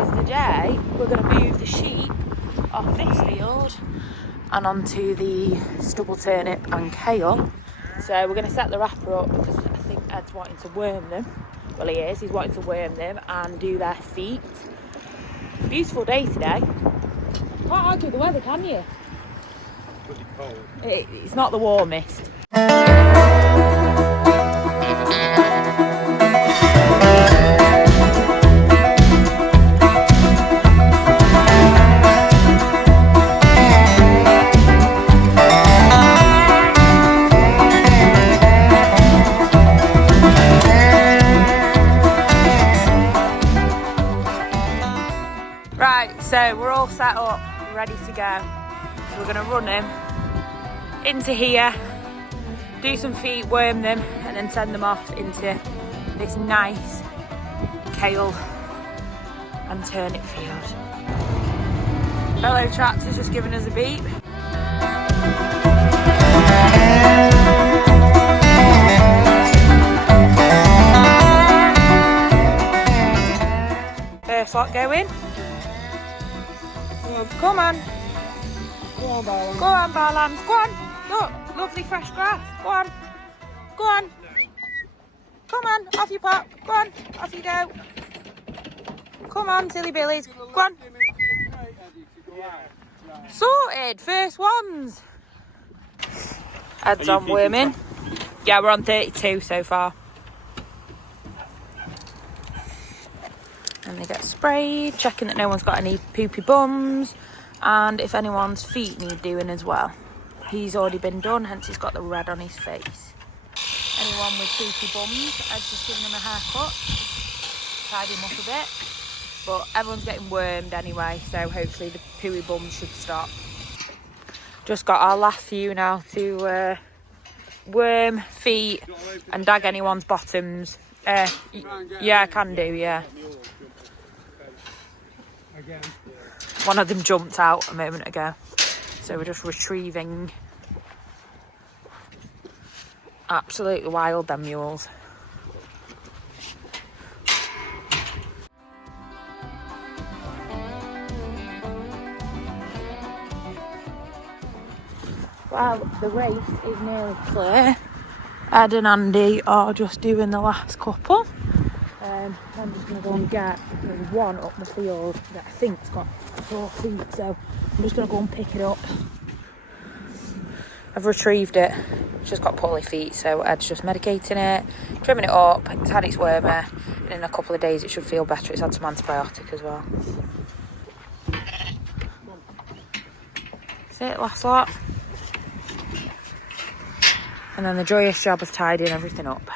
is the day we're going to move the sheep off this field and onto the stubble turnip and kale. So we're going to set the wrapper up because I think Ed's wanting to worm them. Well, he is. He's wanting to worm them and do their feet. Beautiful day today. Can't argue the weather, can you? Pretty cold. It's not the warmest. Right, so we're all set up, ready to go. So we're going to run him into here, do some feet, worm them, and then send them off into this nice kale and turnip field. Fellow tractor's just giving us a beep. First lot going. Come on. Go on, Barland. Go on, Barland. Go on. Look, lovely fresh grass. Go on. Go on. Come on, off you pop. Go on, off you go. Come on, silly billies. Go on. Sorted, first ones. Ed's on worming. Yeah, we're on 32 so far. And they get sprayed, checking that no one's got any poopy bums, and if anyone's feet need doing as well. He's already been done, hence he's got the red on his face. Anyone with poopy bums, I've just given him a haircut, tied him up a bit, but everyone's getting wormed anyway, so hopefully the pooey bums should stop. Just got our last few now to worm, feet, and dag anyone's bottoms. Yeah, I can do, yeah. One of them jumped out a moment ago, so we're just retrieving. Absolutely wild, them mules. Well, the race is nearly clear. Ed and Andy are just doing the last couple. I'm just going to go and get one up the field that I think's got 4 feet, so I'm just going to go and pick it up. I've retrieved it. It's just got poorly feet, so Ed's just medicating it, trimming it up. It's had its wormer, and in a couple of days it should feel better. It's had some antibiotic as well. That's it, last lot. And then the joyous job of tidying everything up.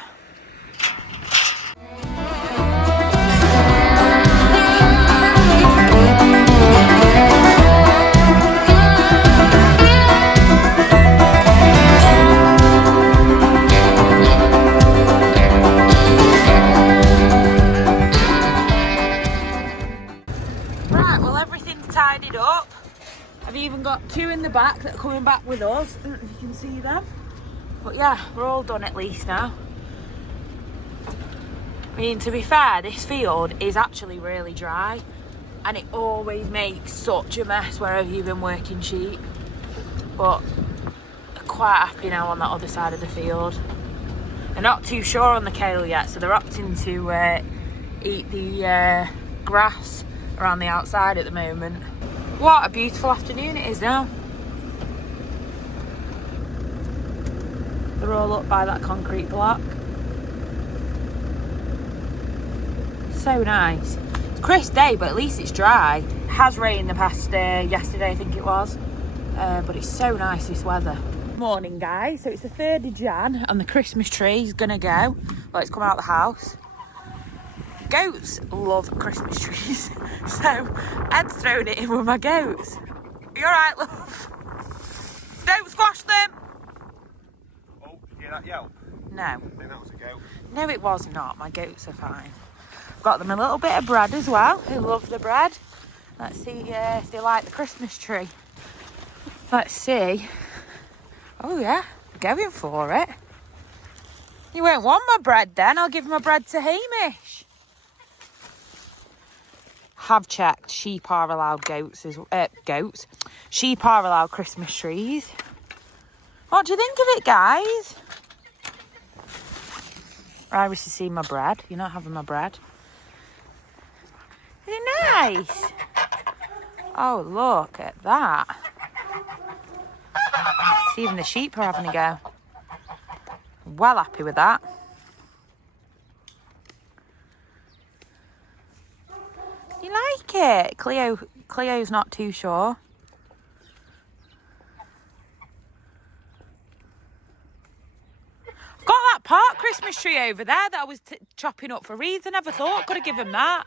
Right, well, everything's tidied up. I've even got 2 in the back that are coming back with us. I don't know if you can see them. But yeah, we're all done at least now. I mean, to be fair, this field is actually really dry, and it always makes such a mess wherever you've been working sheep. But they're quite happy now on that other side of the field. They're not too sure on the kale yet, so they're opting to eat the grass around the outside at the moment. What a beautiful afternoon it is now. They're all up by that concrete block. So nice. It's a crisp day, but at least it's dry. It has rained the past yesterday, I think it was. But it's so nice, this weather. Morning, guys. So it's the 3rd of Jan, and the Christmas tree is gonna go. Well, it's come out of the house. Goats love Christmas trees. So Ed's thrown it in with my goats. You alright, love? Don't squash them! That yelp? No. I think that was a goat. No, it was not. My goats are fine. Got them a little bit of bread as well. They love the bread. Let's see if they like the Christmas tree. Let's see. Oh yeah, going for it. You won't want my bread then. I'll give my bread to Hamish. have checked, sheep are allowed sheep are allowed Christmas trees. What do you think of it, guys? Iris has seen my bread. You're not having my bread. Is it nice? Oh, look at that. See, even the sheep are having a go. Well happy with that. You like it? Cleo's not too sure. I've got that park Christmas tree over there that I was chopping up for Reeds. I never thought could have given that.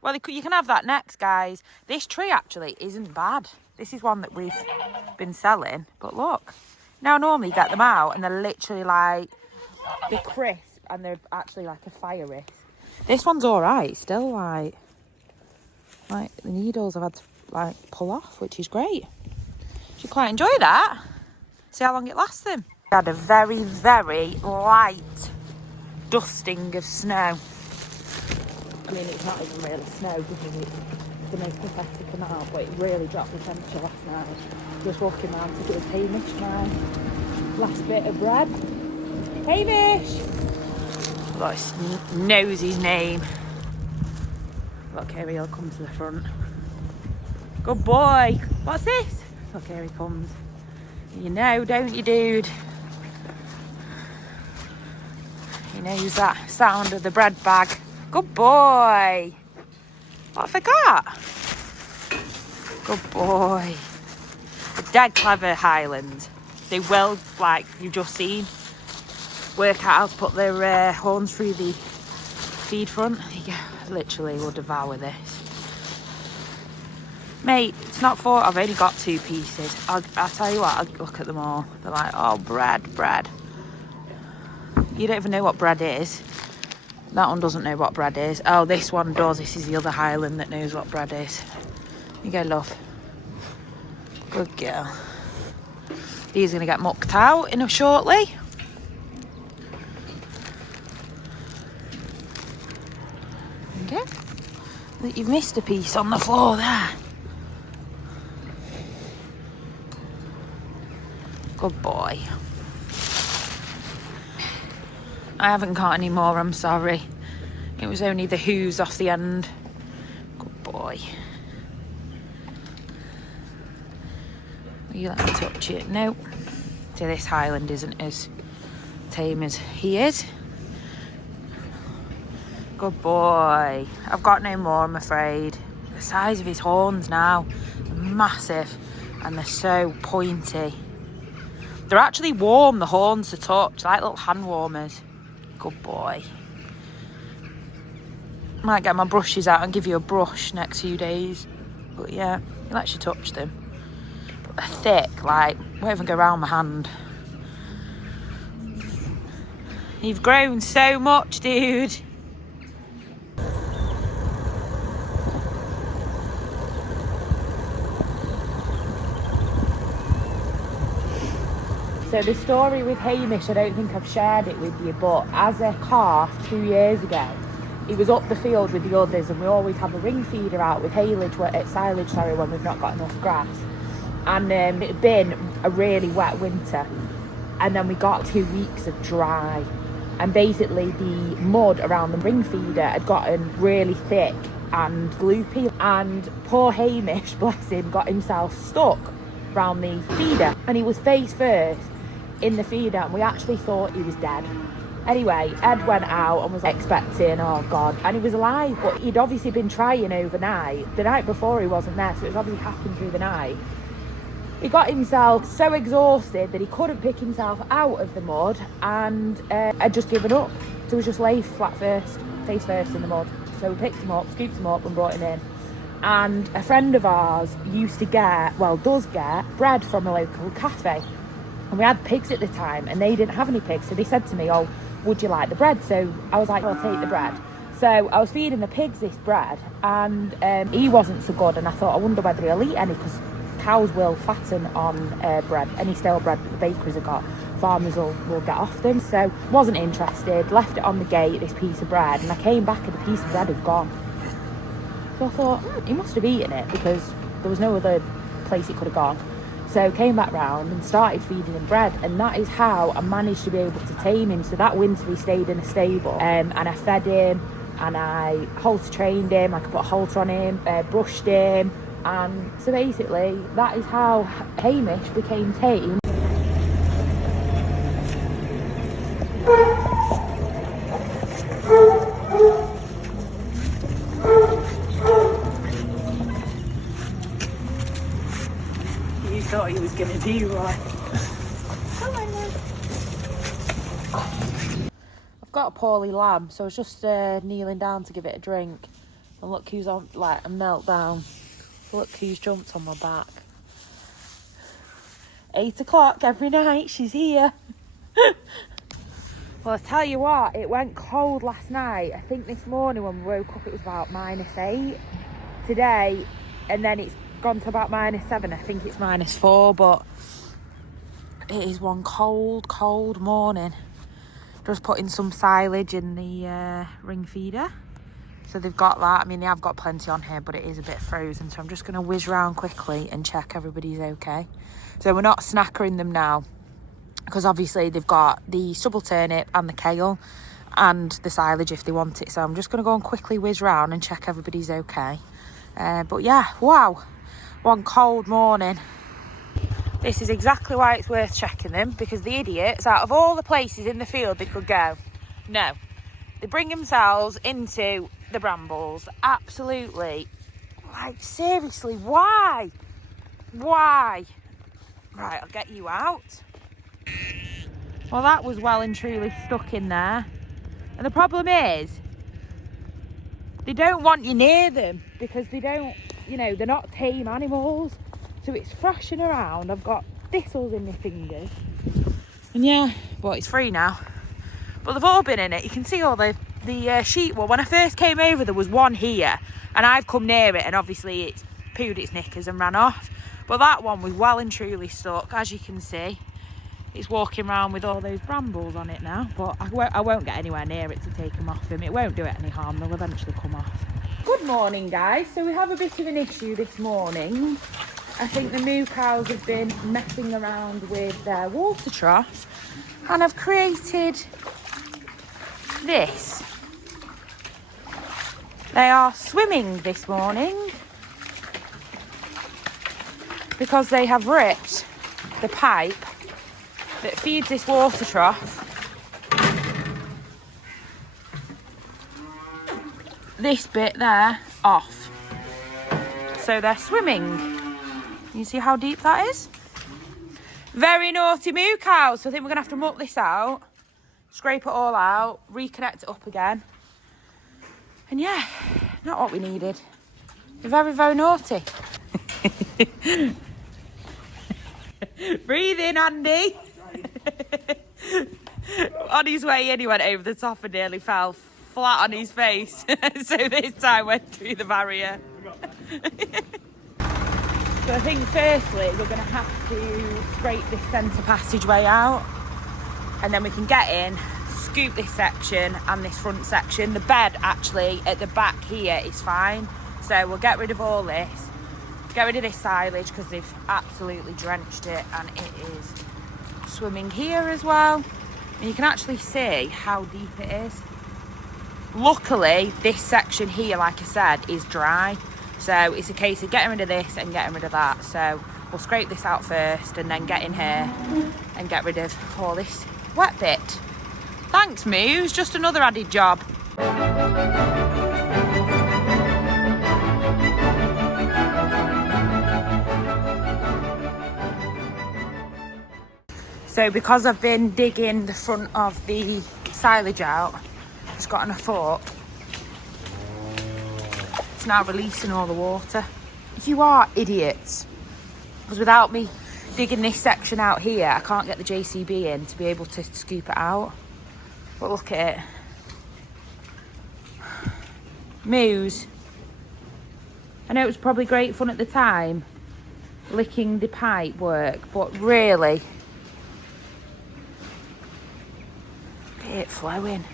Well, you can have that next, guys. This tree actually isn't bad. This is one that we've been selling. But look, now normally you get them out and they're literally like, they're crisp and they're actually like a fire risk. This one's all right, still like the needles I've had to like pull off, which is great. Should quite enjoy that. See how long it lasts them. We had a very, very light dusting of snow. I mean, it's not even really snow because it's the most pathetic amount, but it really dropped the temperature last night. Just walking around to give Hamish my last bit of bread. Hamish! Look, he knows his name. Look, here he'll come to the front. Good boy. What's this? Look, here he comes. You know, don't you, dude? He knows that sound of the bread bag. Good boy. What have I got? Good boy. A dead clever Highland. They will, like you've just seen, work out how to put their horns through the feed front. There you go. Literally will devour this. Mate, it's not for... I've only got 2 pieces. I'll tell you what, I'll look at them all. They're like, oh, bread. You don't even know what bread is. That one doesn't know what bread is. Oh, this one does. This is the other Highland that knows what bread is. Here you go, love. Good girl. These are going to get mucked out in shortly. Okay. You've missed a piece on the floor there. Good boy. I haven't got any more, I'm sorry. It was only the hooves off the end. Good boy. Will you let me touch it? No. So this Highland isn't as tame as he is. Good boy. I've got no more, I'm afraid. The size of his horns now, they're massive, and they're so pointy. They're actually warm, the horns to touch, like little hand warmers. Good boy. Might get my brushes out and give you a brush next few days. But yeah, he'll actually touch them. But they're thick, like, won't even go around my hand. You've grown so much, dude. So the story with Hamish, I don't think I've shared it with you, but as a calf 2 years ago, he was up the field with the others, and we always have a ring feeder out with silage when we've not got enough grass. And it had been a really wet winter, and then we got 2 weeks of dry, and basically the mud around the ring feeder had gotten really thick and gloopy, and poor Hamish, bless him, got himself stuck around the feeder, and he was face first in the feeder, and we actually thought he was dead. Anyway, Ed went out and was expecting, oh God, and he was alive, but he'd obviously been trying overnight. The night before he wasn't there, so it was obviously happened through the night. He got himself so exhausted that he couldn't pick himself out of the mud, and had just given up. So he was just laid face first in the mud. So we picked him up, scooped him up and brought him in. And a friend of ours does get bread from a local cafe. And we had pigs at the time, and they didn't have any pigs. So they said to me, oh, would you like the bread? So I was like, well, I'll take the bread. So I was feeding the pigs this bread, and he wasn't so good. And I thought, I wonder whether he'll eat any, because cows will fatten on bread. Any stale bread that the bakeries have got, farmers will get off them. So wasn't interested, left it on the gate, this piece of bread. And I came back and the piece of bread had gone. So I thought, he must have eaten it because there was no other place it could have gone. So came back round and started feeding him bread, and that is how I managed to be able to tame him. So that winter he stayed in a stable, and I fed him, and I halter trained him. I could put a halter on him, brushed him, and so basically that is how Hamish became tame. You thought he was going to do right. I've got a poorly lamb, so I was just kneeling down to give it a drink. And look who's on, like, a meltdown. Look who's jumped on my back. 8 o'clock every night, she's here. Well, I tell you what, it went cold last night. I think this morning when we woke up it was about -8. Today, and then it's gone to about -7. I think it's -4, but it is one cold morning. Just putting some silage in the ring feeder. So they've got that. I mean, they have got plenty on here, but it is a bit frozen. So I'm just going to whiz round quickly and check everybody's okay. So we're not snackering them now, because obviously they've got the stubble turnip and the kale and the silage if they want it. So I'm just going to go and quickly whiz round and check everybody's okay. But yeah, wow, one cold morning. This is exactly why it's worth checking them, because the idiots, out of all the places in the field they could go, no, they bring themselves into the brambles. Absolutely, like, seriously, why? Right, I'll get you out. Well, that was well and truly stuck in there. And the problem is, they don't want you near them, because they don't, you know, they're not tame animals. So it's thrashing around. I've got thistles in my fingers. And yeah, but it's free now. But they've all been in it. You can see all the sheep. Well, when I first came over, there was one here. And I've come near it, and obviously it's pooed its knickers and ran off. But that one was well and truly stuck, as you can see. It's walking around with all those brambles on it now. But I won't get anywhere near it to take them off him. It won't do it any harm. They'll eventually come off. Good morning, guys. So we have a bit of an issue this morning. I think the moo cows have been messing around with their water troughs and have created this. They are swimming this morning because they have ripped the pipe that feeds this water trough, this bit there, off. So they're swimming. You see how deep that is? Very naughty moo cows. So I think we're going to have to muck this out, scrape it all out, reconnect it up again. And yeah, not what we needed. They're very, very naughty. Breathe in, Andy. On his way in, he went over the top and nearly fell flat on his face. So this time went through the barrier. So I think firstly we're going to have to scrape this centre passageway out, and then we can get in, scoop this section and this front section. The bed actually at the back here is fine, so we'll get rid of all this, get rid of this silage because they've absolutely drenched it, and it is swimming here as well. And you can actually see how deep it is. Luckily this section here, like I said, is dry. So it's a case of getting rid of this and getting rid of that. So we'll scrape this out first and then get in here and get rid of all this wet bit. Thanks, Moose. Just another added job. So because I've been digging the front of the silage out, it's gotten a fork. It's now releasing all the water. You are idiots. Because without me digging this section out here, I can't get the JCB in to be able to scoop it out. But look at it. Moose. I know it was probably great fun at the time, licking the pipe work, but really, look at it flowing.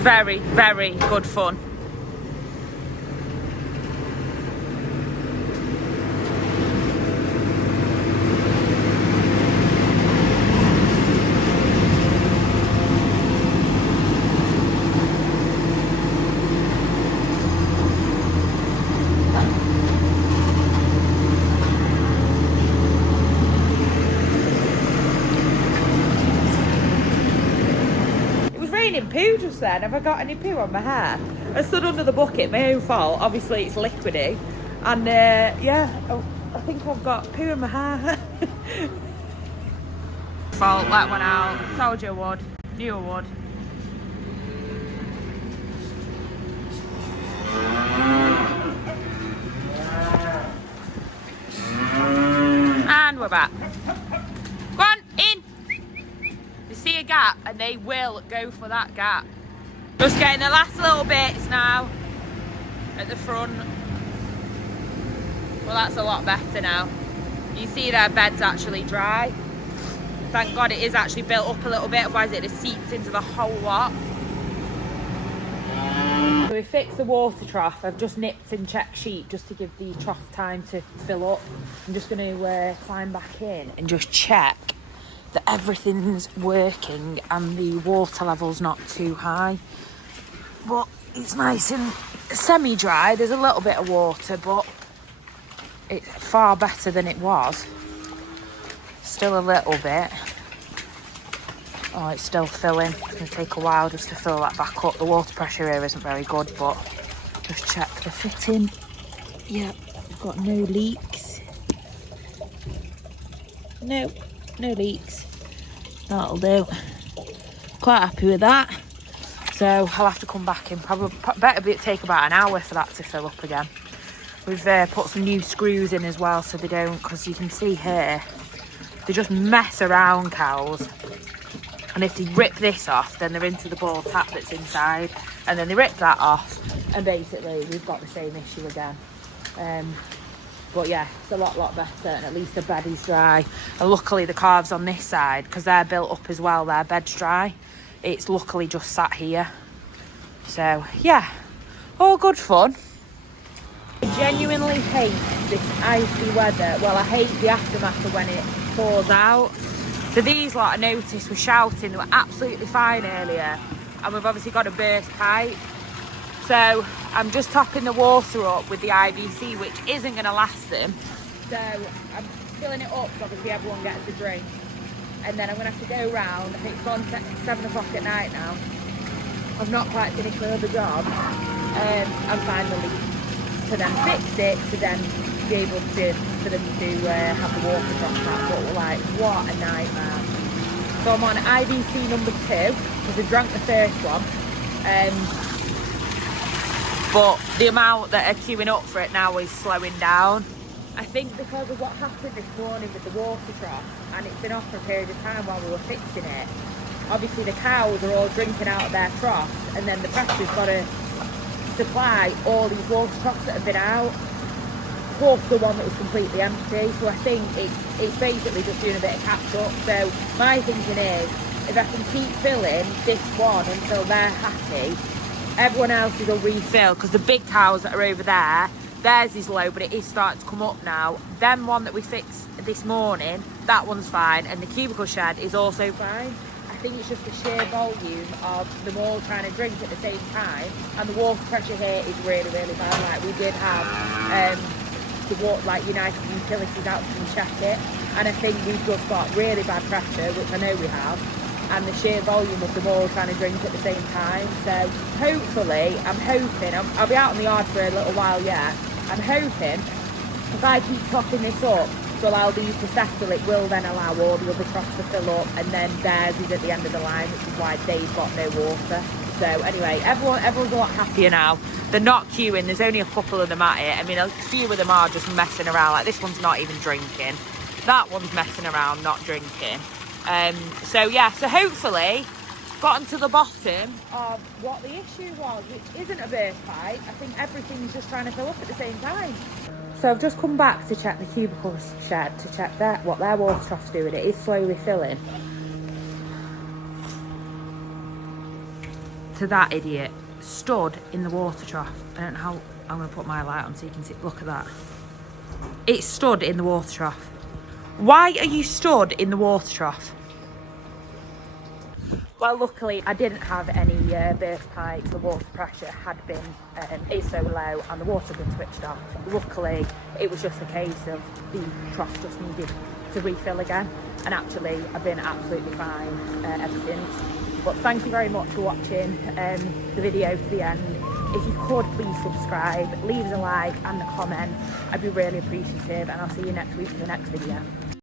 very, very good fun. Poo just then. Have I got any poo on my hair? I stood under the bucket, my own fault. Obviously it's liquidy, and yeah, I think I've got poo in my hair. Fault, let one out. Told you I would. Knew I would. And we're back. Go on, in. They see a gap and they will go for that gap. Just getting the last little bits now at the front. Well, that's a lot better now. You see their bed's actually dry. Thank God it is actually built up a little bit, otherwise it just seeps into the whole lot. So we fixed the water trough. I've just nipped and checked sheep just to give the trough time to fill up. I'm just going to climb back in and just check that everything's working and the water level's not too high. But it's nice and semi-dry. There's a little bit of water, but it's far better than it was. Still a little bit. Oh, it's still filling. It's going to take a while just to fill that back up. The water pressure here isn't very good, but just check the fitting. Yeah, we've got no leaks. No leaks. That'll do. Quite happy with that. So I'll have to come back in. Probably better take about an hour for that to fill up again. We've put some new screws in as well, so they don't, because you can see here, they just mess around, cows. And if they rip this off, then they're into the ball tap that's inside. And then they rip that off, and basically we've got the same issue again. But yeah, it's a lot better, and at least the bed is dry. And luckily the calves on this side, because they're built up as well, their bed's dry. It's luckily just sat here. So yeah, all good fun. I genuinely hate this icy weather. Well, I hate the aftermath of when it pours out. So these lot, I noticed, were shouting. They were absolutely fine earlier, and we've obviously got a burst pipe. So I'm just topping the water up with the IVC, which isn't going to last them. So I'm filling it up so obviously everyone gets a drink. And then I'm going to have to go round. I think it's gone 7 o'clock at night now. I've not quite finished my other job. And finally to then fix it, to then be able to, for them to have the water dropped out. But we're like, what a nightmare. So I'm on IVC number 2, because I drank the first one. But the amount that are queuing up for it now is slowing down. I think because of what happened this morning with the water trough, and it's been off for a period of time while we were fixing it, obviously the cows are all drinking out of their troughs, and then the pressure's got to supply all these water troughs that have been out, plus the one that was completely empty. So I think it's basically just doing a bit of catch up. So my thinking is, if I can keep filling this one until they're happy, everyone else's will refill, because the big cows that are over there, theirs is low, but it is starting to come up now. Then one that we fixed this morning, that one's fine, and the cubicle shed is also fine. I think it's just the sheer volume of them all trying to drink at the same time, and the water pressure here is really bad. Like, we did have the water, like United Utilities out to check it, and I think we've just got really bad pressure, which I know we have, and the sheer volume of them all trying to drink at the same time. So hopefully, I'm hoping, I'll be out in the yard for a little while yet. I'm hoping if I keep topping this up to allow these to settle, it will then allow all the other troughs to fill up, and then theirs is at the end of the line, which is why they've got no water. So anyway, everyone's a lot happier now. They're not queuing, there's only a couple of them at it. I mean, a few of them are just messing around, like this one's not even drinking. That one's messing around, not drinking. So yeah, so hopefully gotten to the bottom of what the issue was, which isn't a burst pipe. I think everything's just trying to fill up at the same time. So I've just come back to check the cubicle shed, to check what their water trough's doing. It is slowly filling. to that idiot stood in the water trough. I don't know how. I'm going to put my light on so you can see. Look at that. It stood in the water trough. Why are you stood in the water trough? Well, luckily I didn't have any burst pipes. The water pressure had been is so low and the water had been switched off. Luckily it was just a case of the trough just needed to refill again, and actually I've been absolutely fine ever since. But thank you very much for watching the video to the end. If you could please subscribe, leave us a like and a comment, I'd be really appreciative, and I'll see you next week for the next video.